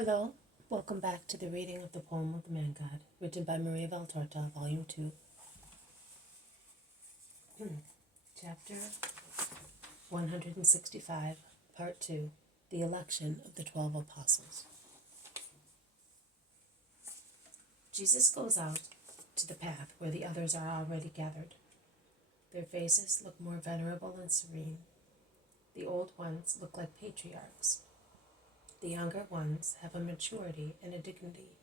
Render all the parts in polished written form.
Hello, welcome back to the reading of the poem of the Man God, written by Maria Valtorta, Volume 2, Chapter 165, Part 2, The Election of the 12 Apostles. Jesus goes out to the path where the others are already gathered. Their faces look more venerable and serene. The old ones look like patriarchs. The younger ones have a maturity and a dignity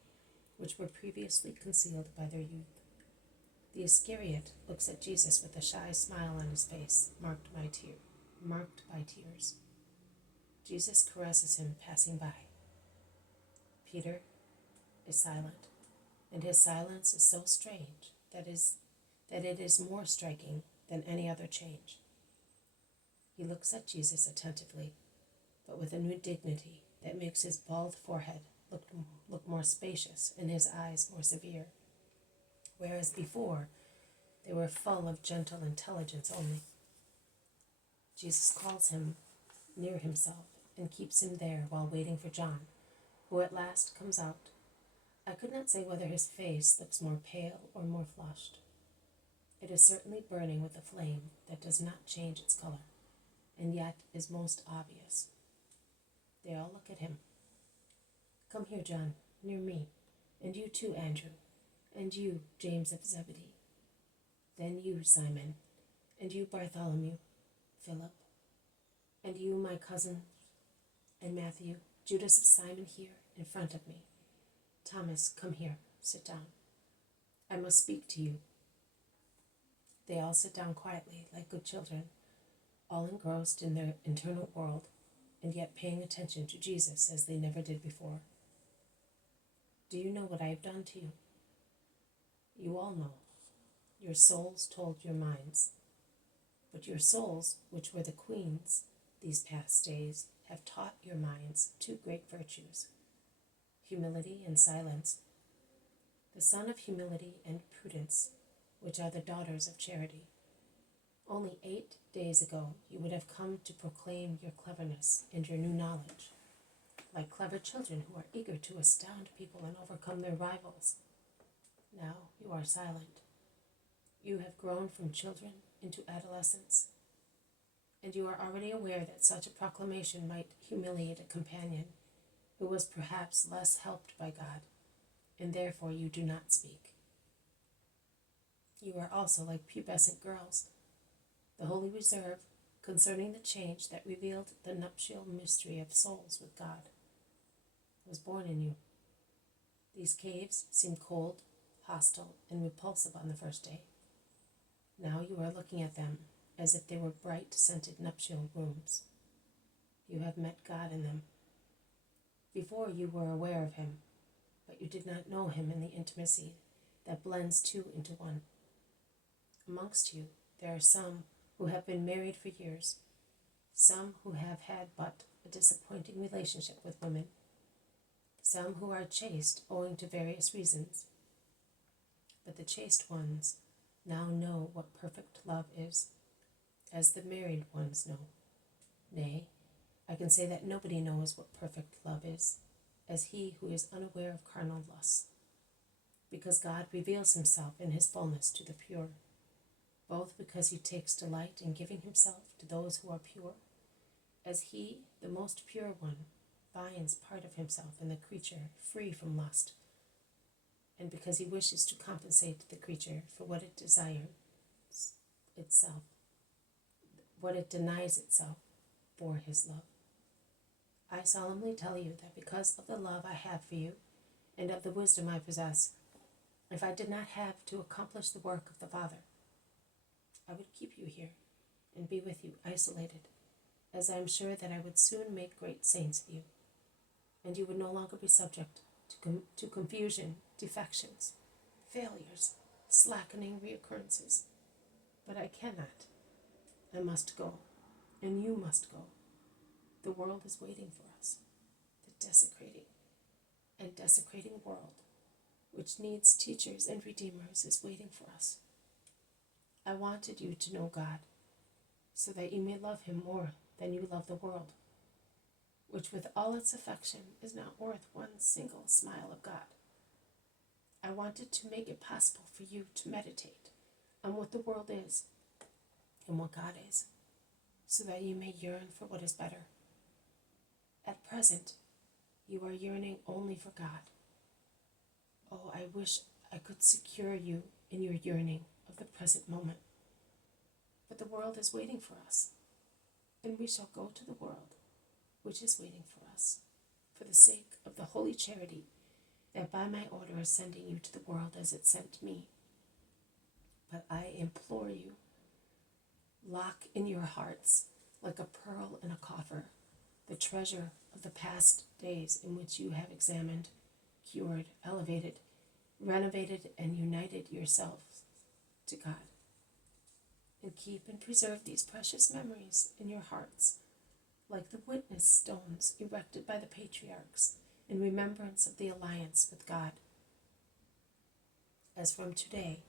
which were previously concealed by their youth. The Iscariot looks at Jesus with a shy smile on his face, marked by tears. Jesus caresses him passing by. Peter is silent, and his silence is so strange that it is more striking than any other change. He looks at Jesus attentively, but with a new dignity that makes his bald forehead look more spacious and his eyes more severe, whereas before they were full of gentle intelligence only. Jesus calls him near himself and keeps him there while waiting for John, who at last comes out. I could not say whether his face looks more pale or more flushed. It is certainly burning with a flame that does not change its color, and yet is most obvious. They all look at him. Come here, John, near me, and you too, Andrew, and you, James of Zebedee. Then you, Simon, and you, Bartholomew, Philip, and you, my cousin, and Matthew, Judas of Simon, here in front of me. Thomas, come here, sit down. I must speak to you. They all sit down quietly, like good children, all engrossed in their internal world, and yet paying attention to Jesus as they never did before. Do you know what I have done to you? You all know. Your souls told your minds. But your souls, which were the queens these past days, have taught your minds two great virtues, humility and silence, the son of humility and prudence, which are the daughters of charity. Only 8 days ago you would have come to proclaim your cleverness and your new knowledge, like clever children who are eager to astound people and overcome their rivals. Now you are silent. You have grown from children into adolescence, and you are already aware that such a proclamation might humiliate a companion who was perhaps less helped by God, and therefore you do not speak. You are also like pubescent girls. The holy reserve concerning the change that revealed the nuptial mystery of souls with God was born in you. These caves seemed cold, hostile, and repulsive on the first day. Now you are looking at them as if they were bright, scented nuptial rooms. You have met God in them. Before you were aware of him, but you did not know him in the intimacy that blends two into one. Amongst you, there are some who have been married for years, some who have had but a disappointing relationship with women, some who are chaste owing to various reasons. But the chaste ones now know what perfect love is, as the married ones know. Nay, I can say that nobody knows what perfect love is, as he who is unaware of carnal lusts, because God reveals himself in his fullness to the pure, both because he takes delight in giving himself to those who are pure, as he, the most pure one, finds part of himself in the creature free from lust, and because he wishes to compensate the creature for what it desires itself, what it denies itself for his love. I solemnly tell you that because of the love I have for you and of the wisdom I possess, if I did not have to accomplish the work of the Father, I would keep you here and be with you isolated, as I am sure that I would soon make great saints of you, and you would no longer be subject to confusion, defections, failures, slackening reoccurrences. But I cannot. I must go, and you must go. The world is waiting for us, the desecrating world, which needs teachers and redeemers, is waiting for us. I wanted you to know God, so that you may love him more than you love the world, which with all its affection is not worth one single smile of God. I wanted to make it possible for you to meditate on what the world is and what God is, so that you may yearn for what is better. At present, you are yearning only for God. Oh, I wish I could secure you in your yearning of the present moment. But the world is waiting for us, and we shall go to the world, which is waiting for us, for the sake of the holy charity that by my order is sending you to the world as it sent me. But I implore you, lock in your hearts, like a pearl in a coffer, the treasure of the past days in which you have examined, cured, elevated, renovated, and united yourselves to God. And keep and preserve these precious memories in your hearts, like the witness stones erected by the patriarchs in remembrance of the alliance with God. As from today,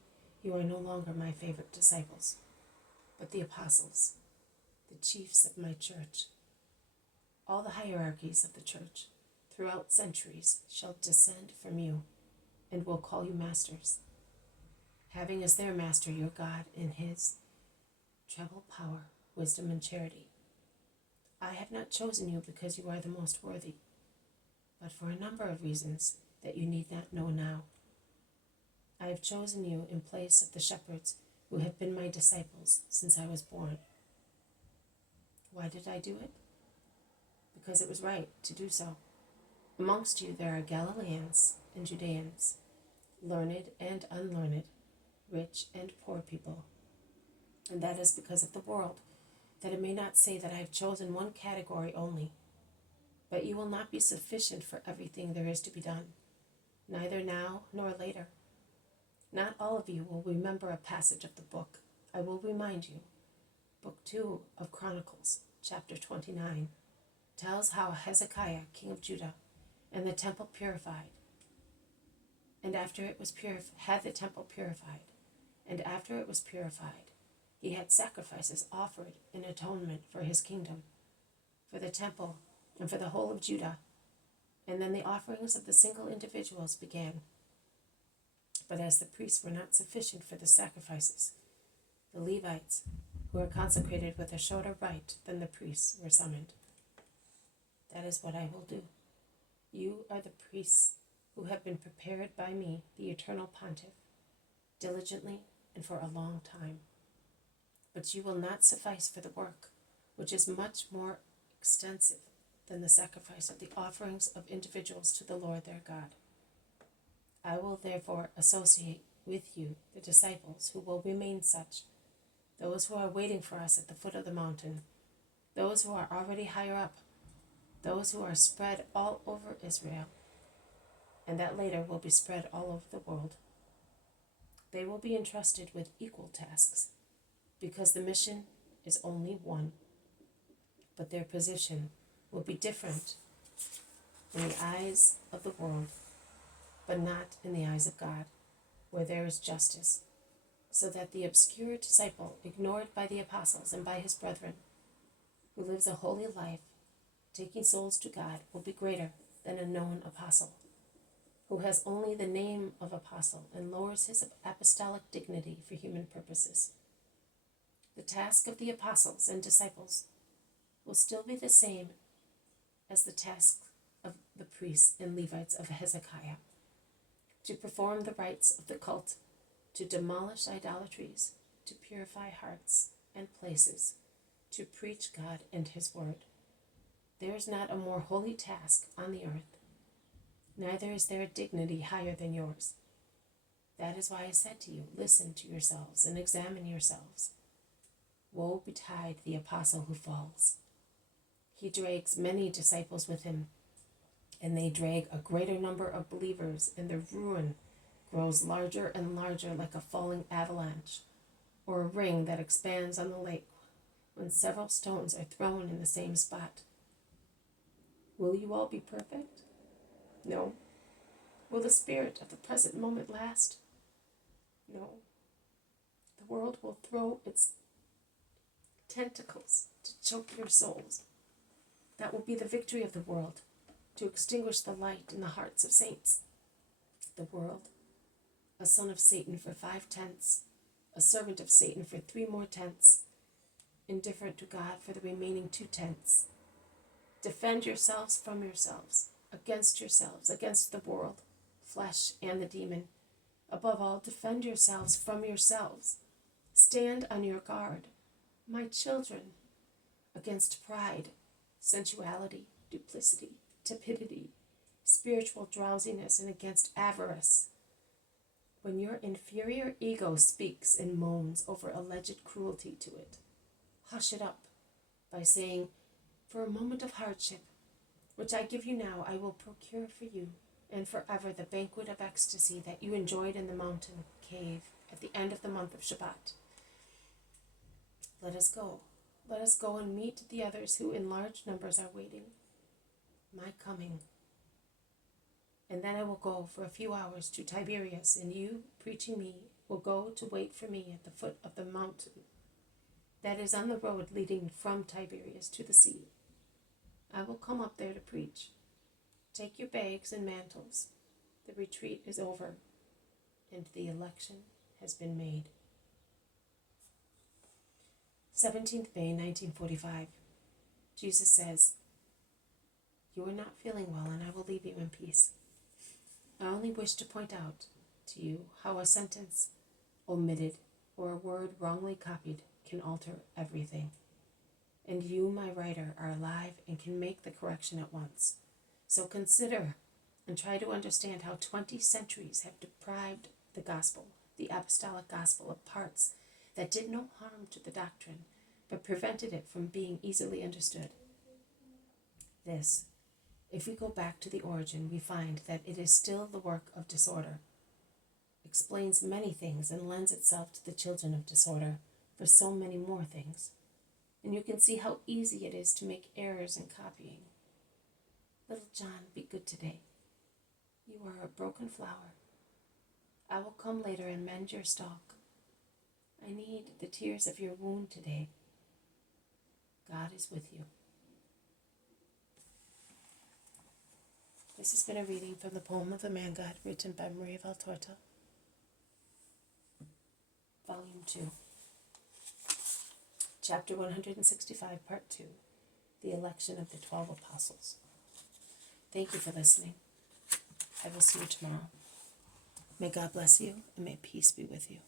you are no longer my favorite disciples, but the apostles, the chiefs of my church. All the hierarchies of the church throughout centuries shall descend from you and will call you masters, having as their master your God in his treble power, wisdom, and charity. I have not chosen you because you are the most worthy, but for a number of reasons that you need not know now. I have chosen you in place of the shepherds who have been my disciples since I was born. Why did I do it? Because it was right to do so. Amongst you there are Galileans and Judeans, learned and unlearned, rich and poor people. And that is because of the world, that it may not say that I have chosen one category only. But you will not be sufficient for everything there is to be done, neither now nor later. Not all of you will remember a passage of the book. I will remind you. Book 2 of Chronicles, chapter 29, tells how Hezekiah, king of Judah, and the temple purified. And after it was had the temple purified, and after it was purified, he had sacrifices offered in atonement for his kingdom, for the temple, and for the whole of Judah. And then the offerings of the single individuals began. But as the priests were not sufficient for the sacrifices, the Levites, who were consecrated with a shorter rite than the priests, were summoned. That is what I will do. You are the priests who have been prepared by me, the eternal pontiff, diligently and for a long time. But you will not suffice for the work, which is much more extensive than the sacrifice of the offerings of individuals to the Lord their God. I will therefore associate with you the disciples who will remain such, those who are waiting for us at the foot of the mountain, those who are already higher up, those who are spread all over Israel, and that later will be spread all over the world. They will be entrusted with equal tasks, because the mission is only one, but their position will be different in the eyes of the world, but not in the eyes of God, where there is justice, so that the obscure disciple, ignored by the apostles and by his brethren, who lives a holy life, taking souls to God, will be greater than a known apostle, who has only the name of apostle and lowers his apostolic dignity for human purposes. The task of the apostles and disciples will still be the same as the task of the priests and Levites of Hezekiah, to perform the rites of the cult, to demolish idolatries, to purify hearts and places, to preach God and his word. There is not a more holy task on the earth, neither is there a dignity higher than yours. That is why I said to you, listen to yourselves and examine yourselves. Woe betide the apostle who falls. He drags many disciples with him, and they drag a greater number of believers, and the ruin grows larger and larger like a falling avalanche, or a ring that expands on the lake when several stones are thrown in the same spot. Will you all be perfect? No. Will the spirit of the present moment last? No. The world will throw its tentacles to choke your souls. That will be the victory of the world, to extinguish the light in the hearts of saints. The world, a son of Satan for 5 tenths, a servant of Satan for 3 more tenths, indifferent to God for the remaining 2 tenths. Defend yourselves from yourselves, against the world, flesh, and the demon. Above all, defend yourselves from yourselves. Stand on your guard, my children, against pride, sensuality, duplicity, tepidity, spiritual drowsiness, and against avarice. When your inferior ego speaks and moans over alleged cruelty to it, hush it up by saying, for a moment of hardship, which I give you now, I will procure for you and forever the banquet of ecstasy that you enjoyed in the mountain cave at the end of the month of Shabbat. Let us go. Let us go and meet the others who in large numbers are waiting. My coming. And then I will go for a few hours to Tiberias, and you, preaching me, will go to wait for me at the foot of the mountain that is on the road leading from Tiberias to the sea. I will come up there to preach. Take your bags and mantles. The retreat is over, and the election has been made. 17th May, 1945. Jesus says, you are not feeling well, and I will leave you in peace. I only wish to point out to you how a sentence omitted or a word wrongly copied can alter everything. And you, my writer, are alive and can make the correction at once. So consider and try to understand how 20 centuries have deprived the gospel, the apostolic gospel, of parts that did no harm to the doctrine, but prevented it from being easily understood. This, if we go back to the origin, we find that it is still the work of disorder, explains many things, and lends itself to the children of disorder for so many more things. And you can see how easy it is to make errors in copying. Little John, be good today. You are a broken flower. I will come later and mend your stalk. I need the tears of your wound today. God is with you. This has been a reading from the poem of the Man God, written by Maria Valtorta, Volume 2, Chapter 165, Part 2, The Election of the 12 Apostles. Thank you for listening. I will see you tomorrow. May God bless you, and may peace be with you.